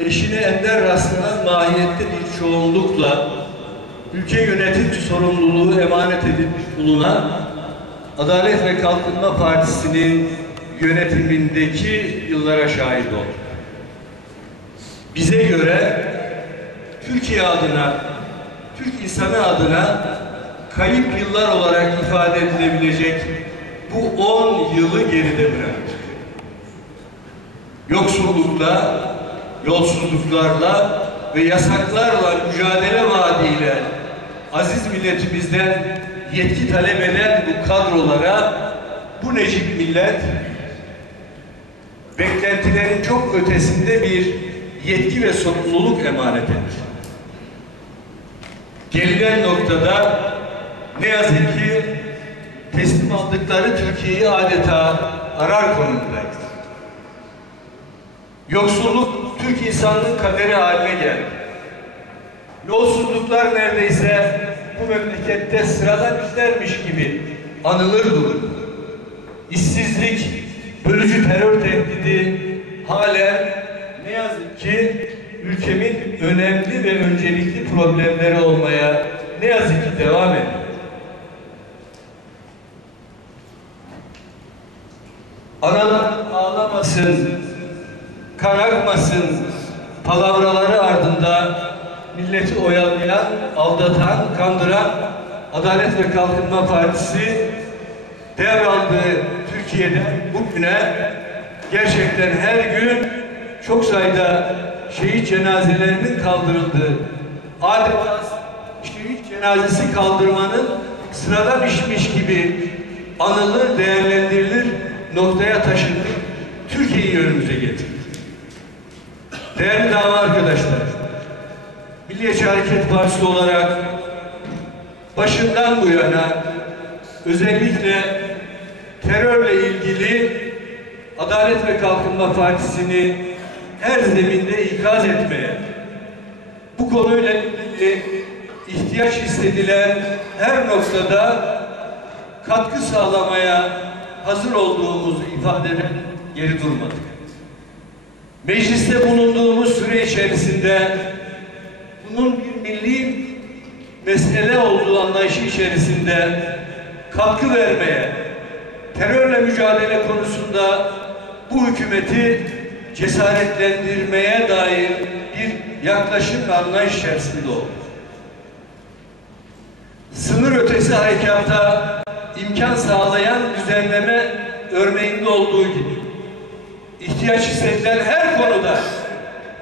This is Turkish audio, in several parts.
eşine ender rastlanan mahiyette bir çoğunlukla ülke yönetim sorumluluğu emanet edilmiş bulunan Adalet ve Kalkınma Partisi'nin yönetimindeki yıllara şahit olduk. Bize göre Türkiye adına, Türk insanı adına kayıp yıllar olarak ifade edilebilecek bu 10 yılı geride bıraktık. Yoksullukla, yolsuzluklarla ve yasaklarla mücadele vaadiyle aziz milletimizden yetki talep eden bu kadrolara bu necip millet beklentilerin çok ötesinde bir yetki ve sorumluluk emanet etti. Gelinen noktada ne yazık ki teslim aldıkları Türkiye'yi adeta arar konumdayız. Yoksulluk Türk insanının kaderi haline geldi. Yolsuzluklar neredeyse bu memlekette sıradan işlermiş gibi anılır durur. İşsizlik, bölücü terör tehdidi halen ne yazık ki ülkemin önemli ve öncelikli problemleri olmaya ne yazık ki devam ediyor. Analar ağlamasın, kan akmasın palavraları ardında milleti oyalayan, aldatan, kandıran Adalet ve Kalkınma Partisi devraldığı Türkiye'de bugüne gerçekten her gün çok sayıda şehit cenazelerinin kaldırıldığı, adeta şehit cenazesi kaldırmanın sıradan işmiş gibi anılır, değerlendirilir noktaya taşındı. Türkiye'yi önümüze getirdi. Değerli dava arkadaşlar, Milliyetçi Hareket Partisi olarak başından bu yana özellikle terörle ilgili Adalet ve Kalkınma Partisi'ni her zeminde ikaz etmeye, bu konuyla ilgili ihtiyaç hissedilen her noktada katkı sağlamaya hazır olduğumuzu ifade eden geri durmadık. Mecliste bulunduğumuz süre içerisinde bunun bir milli mesele olduğu anlayışı içerisinde katkı vermeye, terörle mücadele konusunda bu hükümeti cesaretlendirmeye dair bir yaklaşım ve anlayış içerisinde oldu. Sınır ötesi harekata imkan sağlayan düzenleme örneğinde olduğu gibi ihtiyaç hissedilen her konuda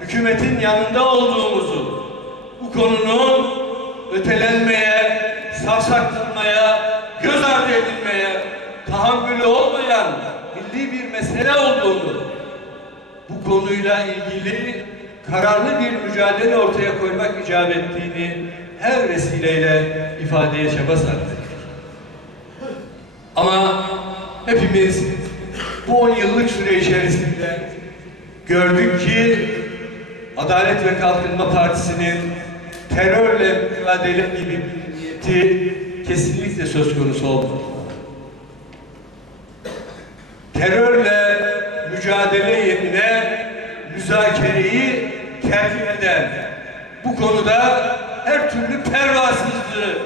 hükümetin yanında olduğumuzu, bu konunun ötelenmeye, savsaklanmaya, göz ardı edilmeye tahammülü olmayan milli bir mesele olduğunu, bu konuyla ilgili kararlı bir mücadele ortaya koymak icap ettiğini her vesileyle ifadeye çaba sardık. Ama hepimiz bu 10 yıllık süre içerisinde gördük ki Adalet ve Kalkınma Partisi'nin terörle mücadele gibi bir niyeti kesinlikle söz konusu olmadı. Terörle mücadele yerine müzakereyi tercih eden bu konuda her türlü pervasızlığı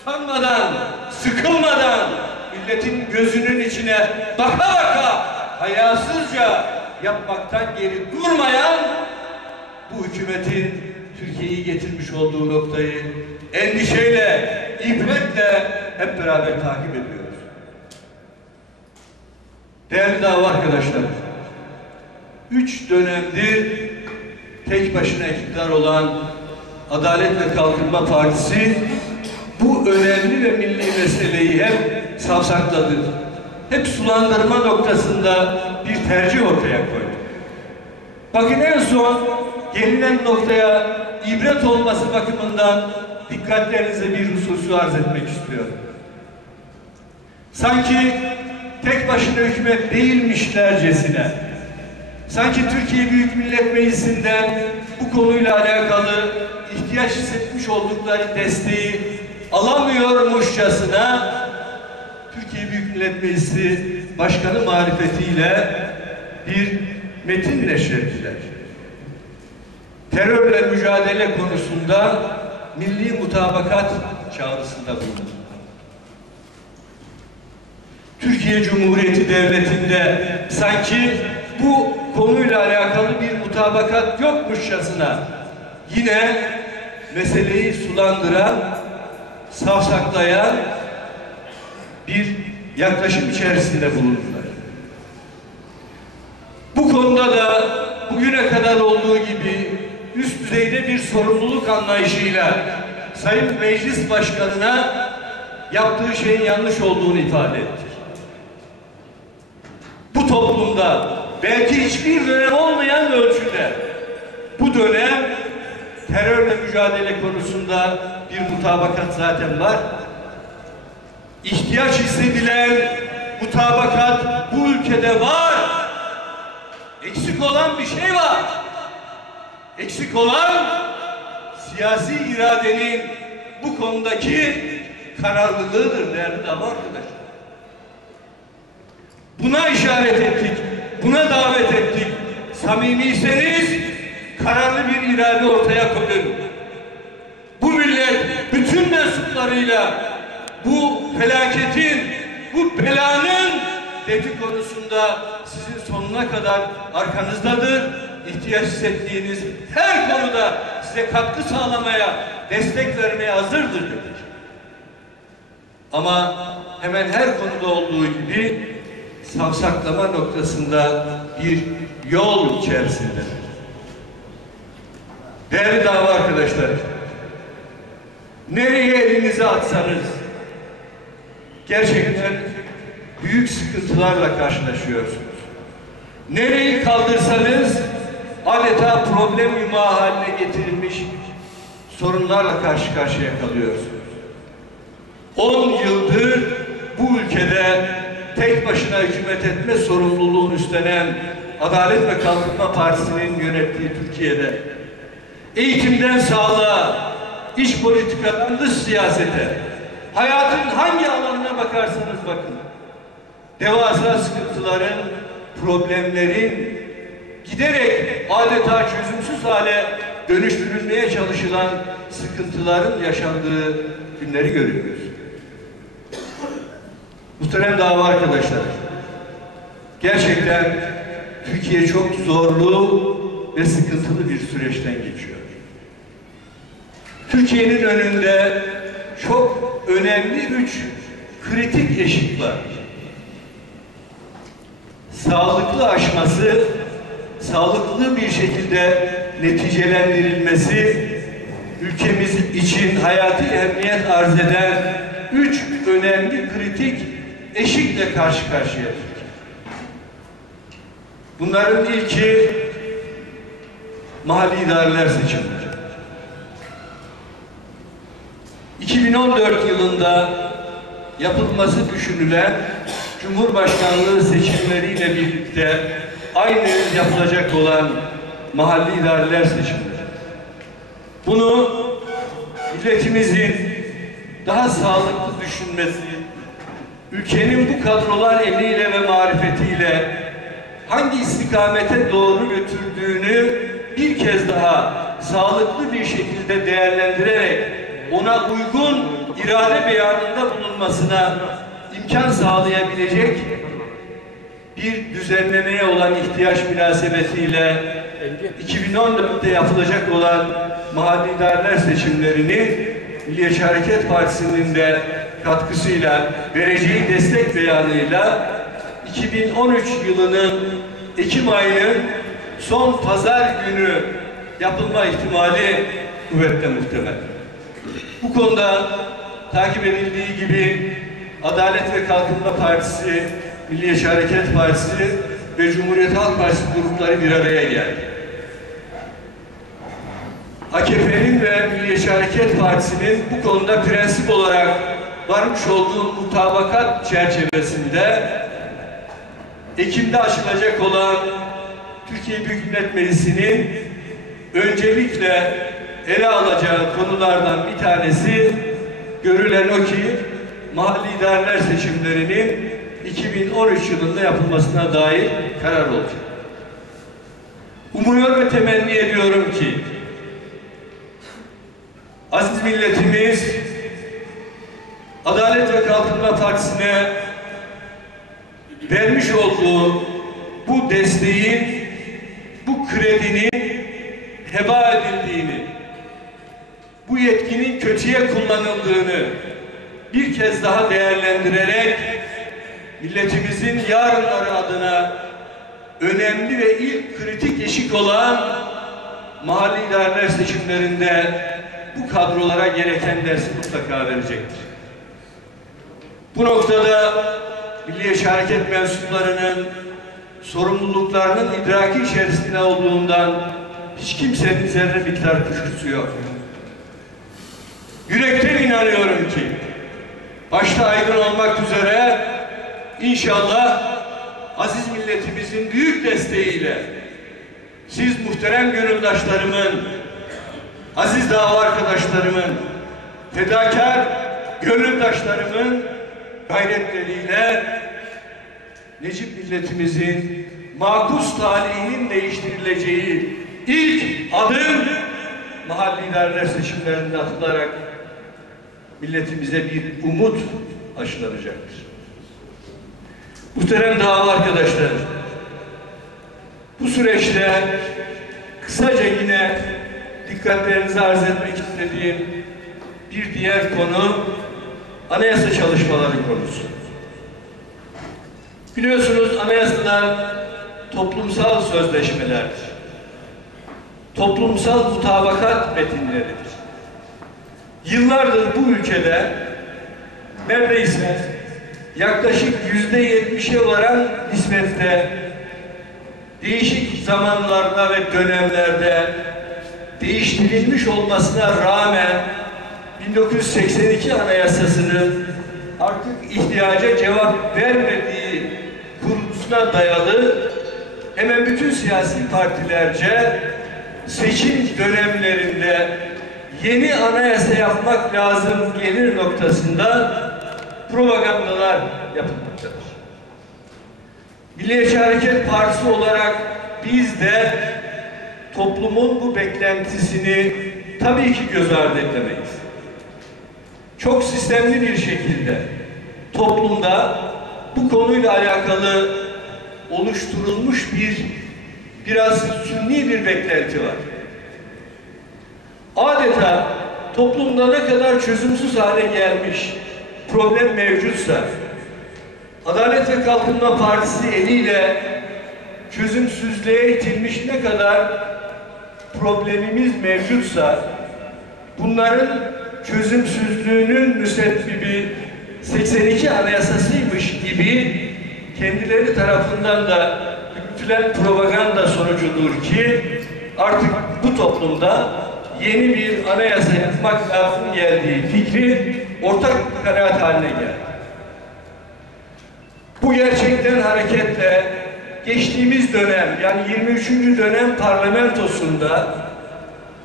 utanmadan, sıkılmadan milletin gözünün içine baka baka hayasızca yapmaktan geri durmayan bu hükümetin Türkiye'yi getirmiş olduğu noktayı endişeyle, ibretle hep beraber takip ediyoruz. Değerli dava arkadaşlar, üç dönemdir tek başına iktidar olan Adalet ve Kalkınma Partisi bu önemli ve milli meseleyi hep savsakladı. Hep sulandırma noktasında bir tercih ortaya koydu. Bakın en son gelinen noktaya ibret olması bakımından dikkatlerinize bir hususu arz etmek istiyorum. Sanki tek başına hükümet değilmişlercesine, sanki Türkiye Büyük Millet Meclisi'nden bu konuyla alakalı ihtiyaç hissetmiş oldukları desteği alamıyormuşçasına Büyük Millet Meclisi Başkanı marifetiyle bir metin neşrettiler. terörle mücadele konusunda milli mutabakat çağrısında bulundu. Türkiye Cumhuriyeti Devleti'nde sanki bu konuyla alakalı bir mutabakat yokmuşçasına yine meseleyi sulandıran, savsaklayan bir yaklaşım içerisinde bulundular. Bu konuda da bugüne kadar olduğu gibi üst düzeyde bir sorumluluk anlayışıyla Sayın Meclis Başkanı'na yaptığı şeyin yanlış olduğunu ifade etti. Bu toplumda belki hiçbir dönem olmayan ölçüde bu dönem terörle mücadele konusunda bir mutabakat zaten var. İhtiyaç hissedilen mutabakat bu ülkede var. Eksik olan bir şey var. Eksik olan siyasi iradenin bu konudaki kararlılığıdır değerli dava arkadaşlar. Buna işaret ettik, buna davet ettik. Samimiyseniz kararlı bir irade ortaya koyun. Bu millet bütün mensuplarıyla bu felaketin, bu belanın defi konusunda sizin sonuna kadar arkanızdadır. İhtiyaç hissettiğiniz her konuda size katkı sağlamaya, destek vermeye hazırdır dedik. Ama hemen her konuda olduğu gibi savsaklama noktasında bir yol içerisinde. Değerli dava arkadaşlar, nereye elinizi atsanız gerçekten büyük sıkıntılarla karşılaşıyorsunuz. Nereyi kaldırsanız adeta problem yumağı haline getirilmiş sorunlarla karşı karşıya kalıyorsunuz. 10 yıldır bu ülkede tek başına hükümet etme sorumluluğunu üstlenen Adalet ve Kalkınma Partisi'nin yönettiği Türkiye'de eğitimden sağlığa, iç politikadan dış siyasete, hayatın hangi alanına bakarsanız bakın, devasa sıkıntıların, problemlerin giderek adeta çözümsüz hale dönüştürülmeye çalışılan sıkıntıların yaşandığı günleri görüyoruz. Muhterem dava arkadaşlar, gerçekten Türkiye çok zorlu ve sıkıntılı bir süreçten geçiyor. Türkiye'nin önünde çok önemli üç kritik eşik var. Sağlıklı aşması, sağlıklı bir şekilde neticelendirilmesi, ülkemiz için hayati emniyet arz eden üç önemli kritik eşikle karşı karşıya. Bunların ilki mahalli idareler seçimleri. 2014 yılında yapılması düşünülen Cumhurbaşkanlığı seçimleriyle birlikte aynı yapılacak olan mahalli idareler seçimleri. Bunu milletimizin daha sağlıklı düşünmesi, ülkenin bu kadrolar eliyle ve marifetiyle hangi istikamete doğru götürdüğünü bir kez daha sağlıklı bir şekilde değerlendirerek ona uygun irade beyanında bulunmasına imkan sağlayabilecek bir düzenlemeye olan ihtiyaç münasebetiyle 2014'te yapılacak olan mahalli idareler seçimlerini Milliyetçi Hareket Partisi'nin de katkısıyla vereceği destek beyanıyla 2013 yılının Ekim ayının son pazar günü yapılma ihtimali kuvvetle muhtemel. Bu konuda takip edildiği gibi Adalet ve Kalkınma Partisi, Milliyetçi Hareket Partisi ve Cumhuriyet Halk Partisi grupları bir araya geldi. AKP'nin ve Milliyetçi Hareket Partisi'nin bu konuda prensip olarak varmış olduğu mutabakat çerçevesinde Ekim'de açılacak olan Türkiye Büyük Millet Meclisi'nin öncelikle ele alacağı konulardan bir tanesi görülen o ki mahalli idareler seçimlerinin 2013 yılında yapılmasına dair karar olacak. Umuyor ve temenni ediyorum ki aziz milletimiz Adalet ve Kalkınma Partisi'ne vermiş olduğu bu desteğin, bu kredinin heba edildiğini, bu yetkinin kötüye kullanıldığını bir kez daha değerlendirerek milletimizin yarınları adına önemli ve ilk kritik eşik olan mahalli idareler seçimlerinde bu kadrolara gereken dersi mutlaka verecektir. Bu noktada Milliyetçi Hareket mensuplarının sorumluluklarının idraki içerisinde olduğundan hiç kimsenin zerre miktar kuşkusu yok. Yürekten inanıyorum ki başta aydın olmak üzere inşallah aziz milletimizin büyük desteğiyle siz muhterem gönüldaşlarımın, aziz dava arkadaşlarımın, fedakar gönüldaşlarımın gayretleriyle Necip milletimizin makus talihinin değiştirileceği ilk adım mahalli idareler seçimlerinde atılarak milletimize bir umut aşılanacaktır. Muhterem dava arkadaşlar, bu süreçte kısaca yine dikkatlerinizi arz etmek istediğim bir diğer konu anayasa çalışmaları konusu. Biliyorsunuz anayasalar toplumsal sözleşmelerdir. Toplumsal mutabakat metinleridir. Yıllardır bu ülkede neredeyse yaklaşık yüzde yetmişe varan nispette değişik zamanlarda ve dönemlerde değiştirilmiş olmasına rağmen 1982 Anayasası'nın artık ihtiyaca cevap vermediği kurgusuna dayalı hemen bütün siyasi partilerce seçim dönemlerinde yeni anayasa yapmak lazım gelir noktasında propagandalar yapılmaktadır. Milliyetçi Hareket Partisi olarak biz de toplumun bu beklentisini tabii ki göz ardı edemeyiz. Çok sistemli bir şekilde toplumda bu konuyla alakalı oluşturulmuş bir biraz sünni bir beklenti var. Adeta toplumda ne kadar çözümsüz hale gelmiş problem mevcutsa Adalet ve Kalkınma Partisi eliyle çözümsüzlüğe itilmiş ne kadar problemimiz mevcutsa bunların çözümsüzlüğünün müsebbibi 82 anayasasıymış gibi kendileri tarafından da yürütülen propaganda sonucudur ki artık bu toplumda yeni bir anayasa yapmak lazım geldiği fikri ortak kanaat haline geldi. Bu gerçekten hareketle geçtiğimiz dönem yani 23. dönem parlamentosunda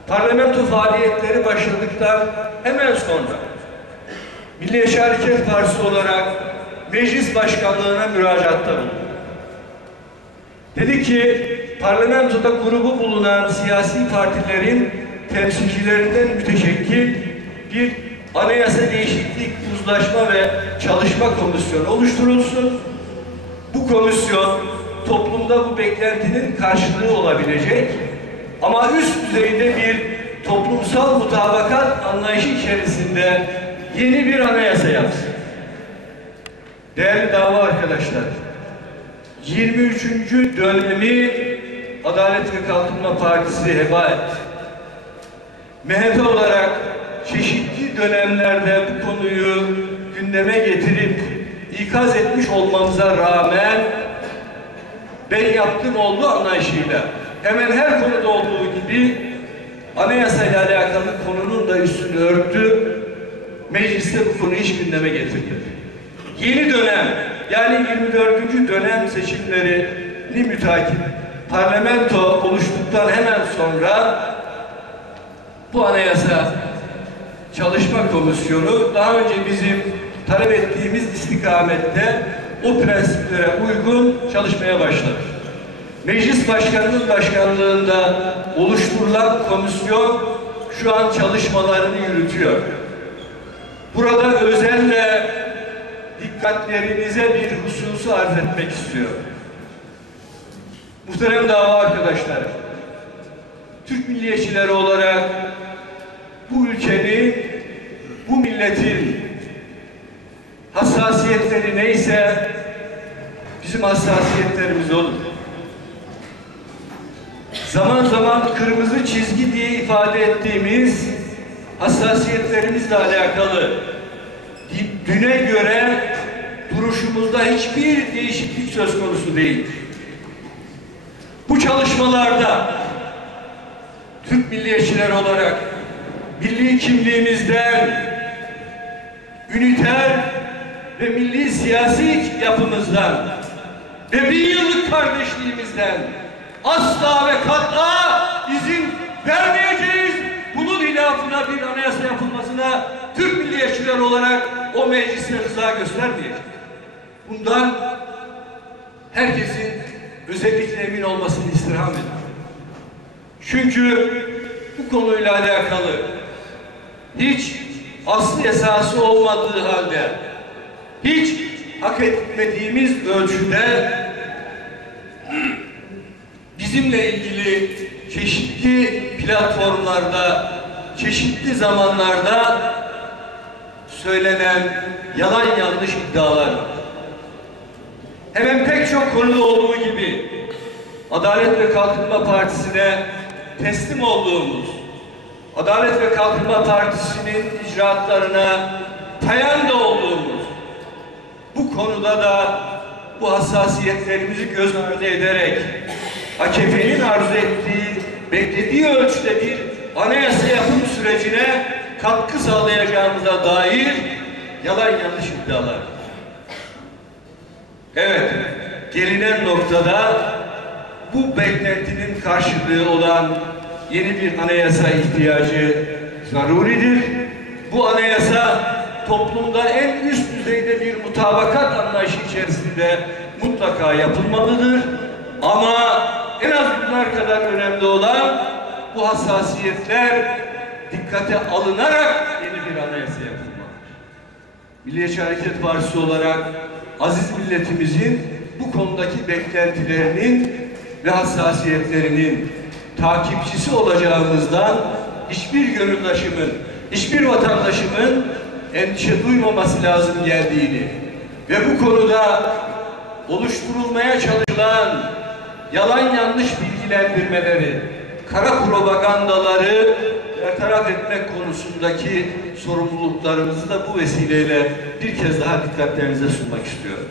parlamento faaliyetleri başladıktan hemen sonra Milliyetçi Hareket Partisi olarak meclis başkanlığına müracaatta bulundu. Dedi ki parlamentoda grubu bulunan siyasi partilerin temsilcilerinden müteşekkil bir anayasa değişiklik, uzlaşma ve çalışma komisyonu oluşturulsun. Bu komisyon toplumda bu beklentinin karşılığı olabilecek ama üst düzeyde bir toplumsal mutabakat anlayışı içerisinde yeni bir anayasa yapsın. Değerli dava arkadaşlar, 23. dönemi Adalet ve Kalkınma Partisi heba etti. MHP olarak çeşitli dönemlerde bu konuyu gündeme getirip ikaz etmiş olmamıza rağmen ben yaptım oldu anlayışıyla hemen her konuda olduğu gibi anayasayla alakalı konunun da üstünü örttü. Mecliste bu konuyu hiç gündeme getirdi. Yeni dönem yani 24. dönem seçimlerini mütakip parlamento oluştuktan hemen sonra bu anayasa çalışma komisyonu daha önce bizim talep ettiğimiz istikamette o prensiplere uygun çalışmaya başladı. Meclis Başkanı'nın başkanlığında oluşturulan komisyon şu an çalışmalarını yürütüyor. Burada özelle dikkatlerinize bir hususu arz etmek istiyorum. Muhterem dava arkadaşlarım, Türk milliyetçileri olarak bu ülkenin, bu milletin hassasiyetleri neyse bizim hassasiyetlerimiz olur. Zaman zaman kırmızı çizgi diye ifade ettiğimiz hassasiyetlerimizle alakalı düne göre duruşumuzda hiçbir değişiklik söz konusu değil. Bu çalışmalarda Türk milliyetçiler olarak milli kimliğimizden, üniter ve milli siyasi yapımızdan ve bir yıllık kardeşliğimizden asla ve katla izin vermeyeceğiz. Bunun ilafına bir anayasa yapılmasına Türk milliyetçiler olarak o meclise rıza göstermeyeceğiz. Bundan herkesin özellikle emin olmasını istirham ediyorum. Çünkü bu konuyla alakalı hiç aslı esası olmadığı halde hiç hak etmediğimiz ölçüde bizimle ilgili çeşitli platformlarda, çeşitli zamanlarda söylenen yalan yanlış iddialar. Hemen pek çok konuda olduğu gibi Adalet ve Kalkınma Partisi'ne teslim olduğumuz, Adalet ve Kalkınma Partisi'nin icraatlarına tayan da olduğumuz bu konuda da bu hassasiyetlerimizi göz ardı ederek AKP'nin arzu ettiği, beklediği ölçüde bir anayasa yapım sürecine katkı sağlayacağımıza dair yalan yanlış iddialar. Evet, gelinen noktada bu beklentinin karşılığı olan yeni bir anayasa ihtiyacı zaruridir. Bu anayasa toplumda en üst düzeyde bir mutabakat anlayışı içerisinde mutlaka yapılmalıdır. Ama en az bunlar kadar önemli olan bu hassasiyetler dikkate alınarak yeni bir anayasa yapılmalıdır. Milliyetçi Hareket Partisi olarak aziz milletimizin bu konudaki beklentilerinin ve hassasiyetlerinin takipçisi olacağımızdan hiçbir gönüldaşımın, hiçbir vatandaşımın endişe duymaması lazım geldiğini ve bu konuda oluşturulmaya çalışılan yalan yanlış bilgilendirmeleri, kara propagandaları bertaraf etmek konusundaki sorumluluklarımızı da bu vesileyle bir kez daha dikkatlerinize sunmak istiyorum.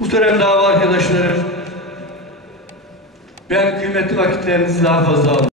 Muhterem dava arkadaşlarım, ben kıymetli vakitlerinizi daha fazla almayayım.